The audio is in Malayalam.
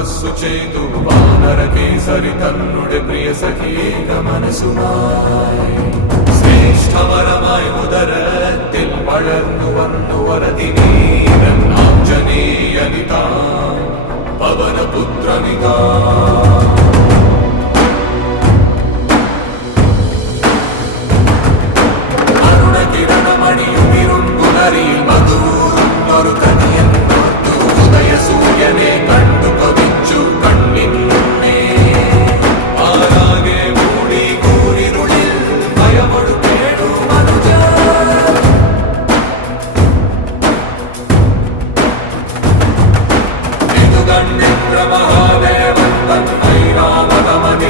മനസ്സു ചെയ്തു വാനര കേസരി തന്നുടെ പ്രിയ സഖി മനസ്സുമായി ശ്രേഷ്ഠവരമായി ഉദരത്തിൽ വളർന്നു വന്നു വരതിനീരൻ ആഞ്ജനേയനിതാ പവനപുത്രനിതാ